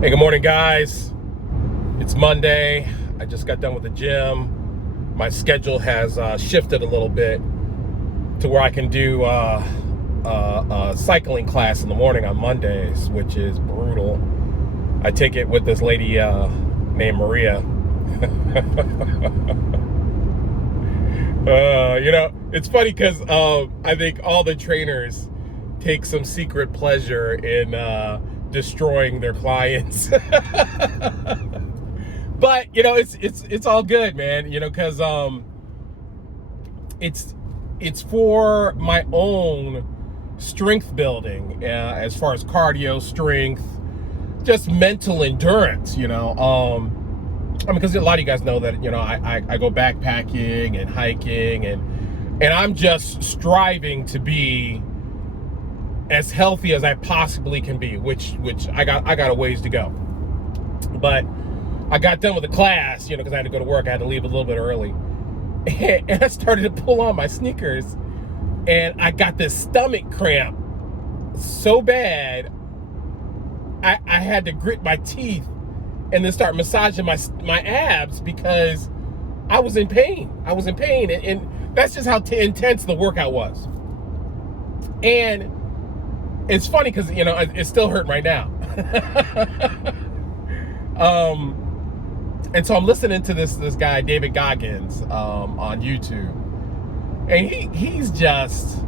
Hey, good morning, guys. It's Monday. I just got done with the gym. My schedule has shifted a little bit to where I can do a cycling class in the morning on Mondays, which is brutal. I take it with this lady named Maria. It's funny because I think all the trainers take some secret pleasure in destroying their clients. But it's all good, man, because it's for my own strength building, as far as cardio, strength, just mental endurance, because a lot of you guys know that I go backpacking and hiking, and I'm just striving to be as healthy as I possibly can be, which I got a ways to go. But I got done with the class, because I had to go to work. I had to leave a little bit early. And I started to pull on my sneakers, and I got this stomach cramp so bad, I had to grit my teeth and then start massaging my abs because I was in pain. And that's just how intense the workout was. And it's funny because, it's still hurting right now. And so I'm listening to this guy, David Goggins, on YouTube. And he's just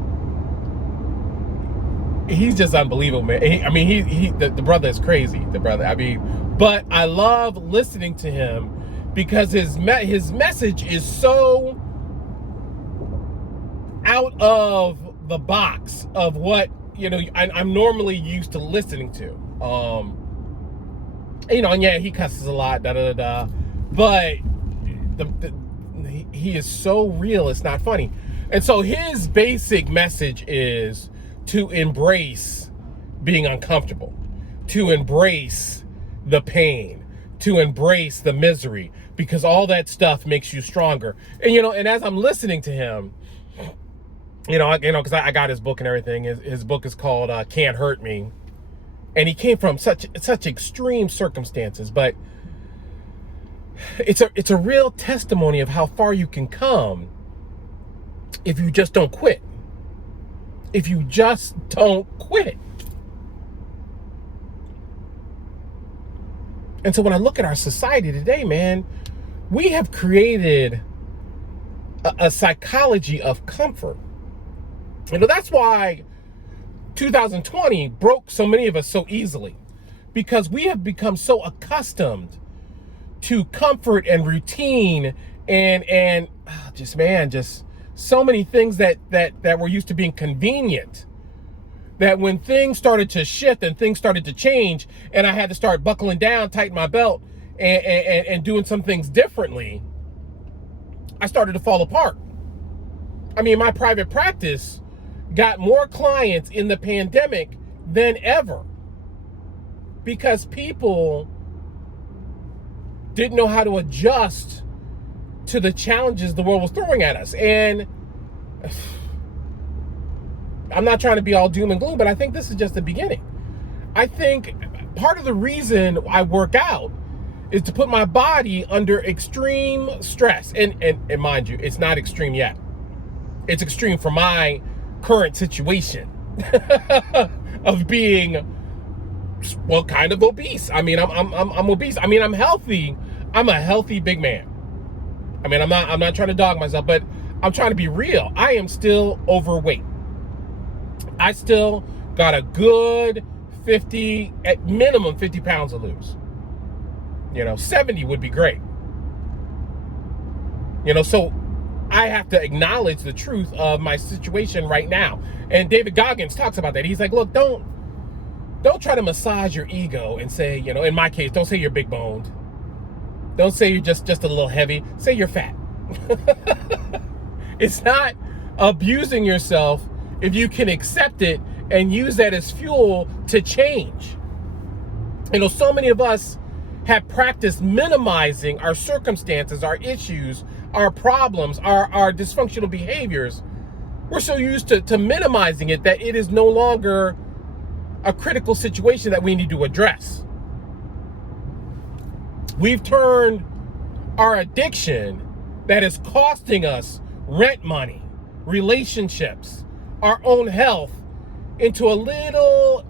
unbelievable, man. The brother is crazy, but I love listening to him because his message is so out of the box of what I'm normally used to listening to. And yeah, he cusses a lot, but he is so real, it's not funny. And so his basic message is to embrace being uncomfortable, to embrace the pain, to embrace the misery, because all that stuff makes you stronger. And as I'm listening to him, because I got his book and everything. His book is called Can't Hurt Me. And he came from such extreme circumstances, but it's a real testimony of how far you can come if you just don't quit. If you just don't quit. And so when I look at our society today, man, we have created a psychology of comfort. That's why 2020 broke so many of us so easily, because we have become so accustomed to comfort and routine and just so many things that were used to being convenient, that when things started to shift and things started to change and I had to start buckling down, tighten my belt, and doing some things differently, I started to fall apart. My private practice got more clients in the pandemic than ever because people didn't know how to adjust to the challenges the world was throwing at us. And I'm not trying to be all doom and gloom, but I think this is just the beginning. I think part of the reason I work out is to put my body under extreme stress. And mind you, it's not extreme yet. It's extreme for my current situation of being, well, kind of obese. I'm obese. I'm healthy. I'm a healthy big man. I'm not trying to dog myself, but I'm trying to be real. I am still overweight. I still got a good 50, at minimum 50 pounds to lose. 70 would be great. So I have to acknowledge the truth of my situation right now. And David Goggins talks about that. He's like, look, don't try to massage your ego and say, in my case, don't say you're big boned. Don't say you're just a little heavy. Say you're fat. It's not abusing yourself if you can accept it and use that as fuel to change. So many of us have practiced minimizing our circumstances, our issues, our problems, our dysfunctional behaviors. We're so used to minimizing it that it is no longer a critical situation that we need to address. We've turned our addiction that is costing us rent money, relationships, our own health into a little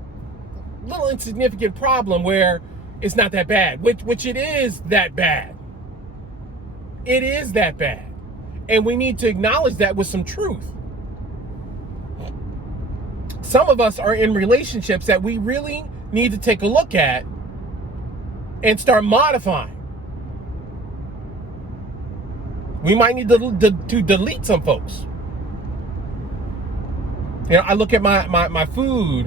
insignificant problem where it's not that bad, which it is that bad. It is that bad. And we need to acknowledge that with some truth. Some of us are in relationships that we really need to take a look at and start modifying. We might need to delete some folks. You know, I look at my food,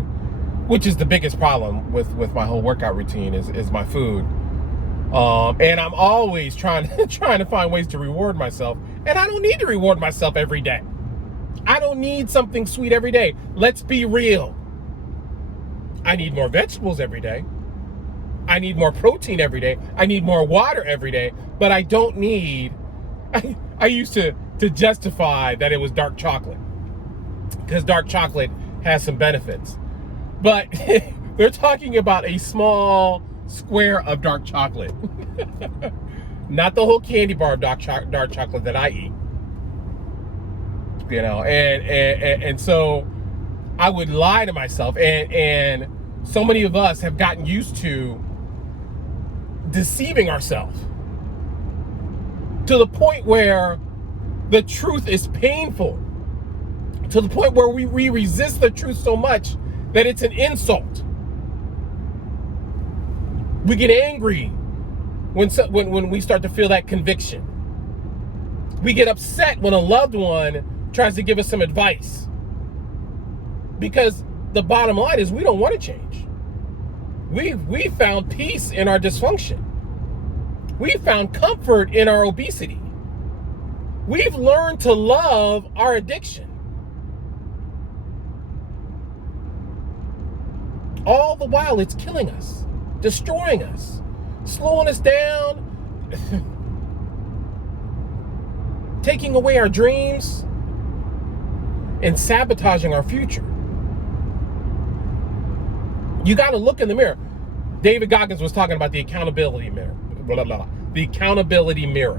which is the biggest problem with my whole workout routine is my food. And I'm always trying to find ways to reward myself. And I don't need to reward myself every day. I don't need something sweet every day. Let's be real. I need more vegetables every day. I need more protein every day. I need more water every day. But I don't need... I used to justify that it was dark chocolate, because dark chocolate has some benefits. But they're talking about a small square of dark chocolate. Not the whole candy bar of dark chocolate that I eat. You know, and so I would lie to myself, and so many of us have gotten used to deceiving ourselves to the point where the truth is painful, to the point where we resist the truth so much that it's an insult. We get angry when we start to feel that conviction. We get upset when a loved one tries to give us some advice, because the bottom line is we don't want to change. We found peace in our dysfunction. We found comfort in our obesity. We've learned to love our addiction. All the while it's killing us, destroying us, slowing us down, taking away our dreams, and sabotaging our future. You got to look in the mirror. David Goggins was talking about the accountability mirror. The accountability mirror,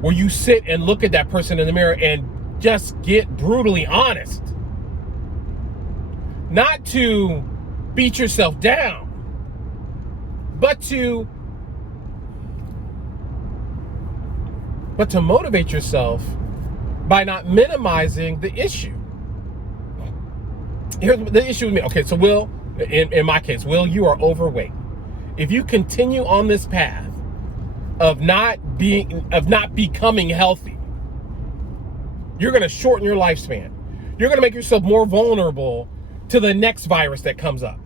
where you sit and look at that person in the mirror and just get brutally honest. Not to beat yourself down, but to motivate yourself by not minimizing the issue. Here's the issue with me. Okay, so Will, in my case, Will, you are overweight. If you continue on this path of not becoming healthy, you're going to shorten your lifespan. You're going to make yourself more vulnerable to the next virus that comes up.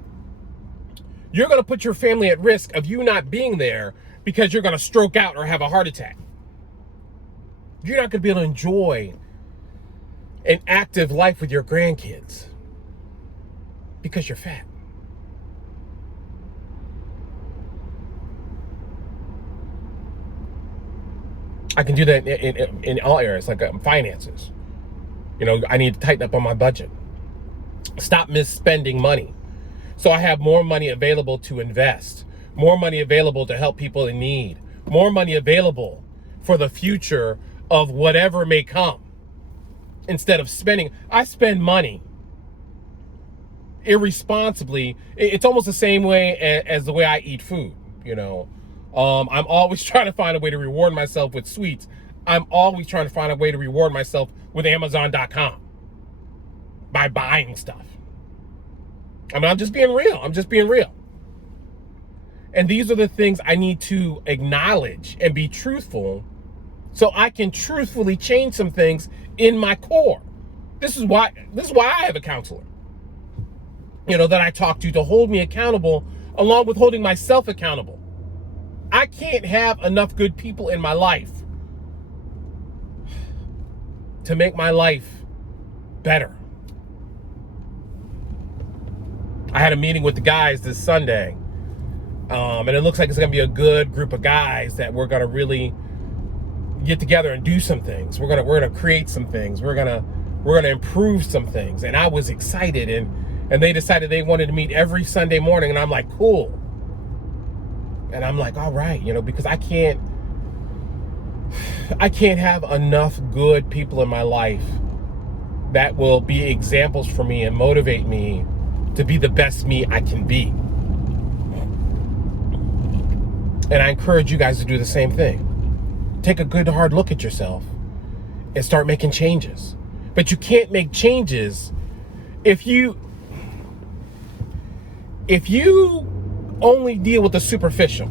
You're going to put your family at risk of you not being there because you're going to stroke out or have a heart attack. You're not going to be able to enjoy an active life with your grandkids because you're fat. I can do that in all areas, like finances. You know, I need to tighten up on my budget. Stop misspending money. So I have more money available to invest, more money available to help people in need, more money available for the future of whatever may come. Instead of spending, I spend money irresponsibly. It's almost the same way as the way I eat food, you know. I'm always trying to find a way to reward myself with sweets. I'm always trying to find a way to reward myself with Amazon.com by buying stuff. I mean, I'm just being real. And these are the things I need to acknowledge and be truthful so I can truthfully change some things in my core. This is why I have a counselor, you know, that I talk to hold me accountable, along with holding myself accountable. I can't have enough good people in my life to make my life better. I had a meeting with the guys this Sunday, and it looks like it's going to be a good group of guys that we're going to really get together and do some things. We're going to create some things. We're going to improve some things. And I was excited, and they decided they wanted to meet every Sunday morning, and I'm like, cool. And I'm like, all right, because I can't have enough good people in my life that will be examples for me and motivate me to be the best me I can be. And I encourage you guys to do the same thing. Take a good hard look at yourself and start making changes. But you can't make changes if you only deal with the superficial.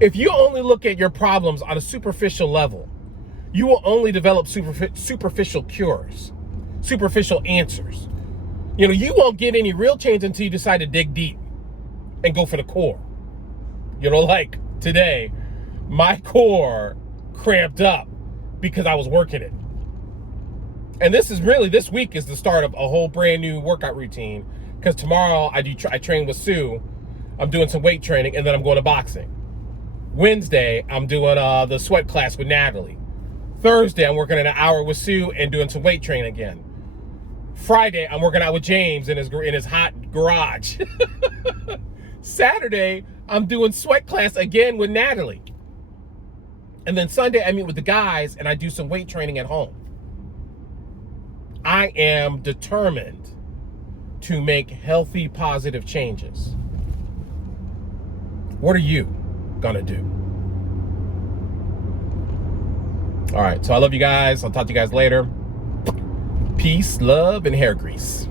If you only look at your problems on a superficial level, you will only develop superficial cures, superficial answers. You won't get any real change until you decide to dig deep and go for the core. Like today, my core cramped up because I was working it. And this week is the start of a whole brand new workout routine, because tomorrow I train with Sue. I'm doing some weight training, and then I'm going to boxing. Wednesday, I'm doing the sweat class with Natalie. Thursday, I'm working an hour with Sue and doing some weight training again. Friday, I'm working out with James in his hot garage. Saturday, I'm doing sweat class again with Natalie. And then Sunday, I meet with the guys and I do some weight training at home. I am determined to make healthy, positive changes. What are you gonna do? All right, so I love you guys. I'll talk to you guys later. Peace, love, and hair grease.